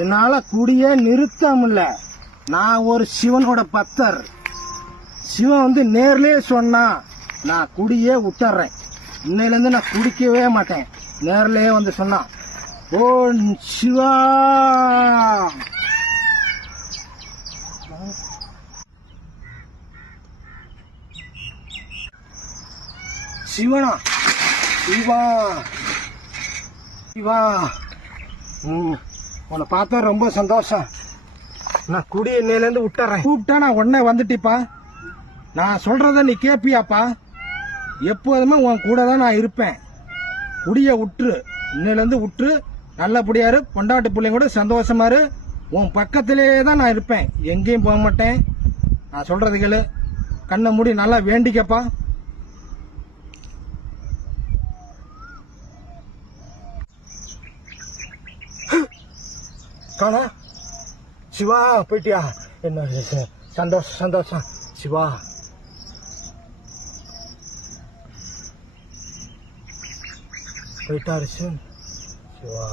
என்னால குடியே நிறுத்த முடியல. நான் ஒரு சிவனோட பக்தர். சிவன் வந்து நேர்லயே சொன்னா நான் குடியே விட்டுறேன். இன்னையில இருந்து நான் குடிக்கவே மாட்டேன். நேர்லயே வந்து சொன்னா ஓ சிவா. சிவனா? சிவா சிவா, உன்னை பார்த்தா ரொம்ப சந்தோஷம். நான் குடி இன்னையிலேருந்து விட்டுறேன். கூப்பிட்டா நான் உடனே வந்துட்டிப்பா. நான் சொல்றத நீ கேப்பியாப்பா? எப்போதுமே உன் கூட தான் நான் இருப்பேன். குடிய விட்டுரு, இன்னையிலேருந்து விட்டுரு. நல்லபடியாரு, பொண்டாட்டு பிள்ளைங்க கூட சந்தோஷமா இரு. உன் பக்கத்திலேயே தான் நான் இருப்பேன், எங்கேயும் போக மாட்டேன். நான் சொல்றது கேளு. கண்ணை மூடி நல்லா வேண்டிக்கப்பா. காணா சிவா, போயிட்டியா? என்ன சந்தோஷம் சந்தோஷம் சிவா. போயிட்டாரு சிவா.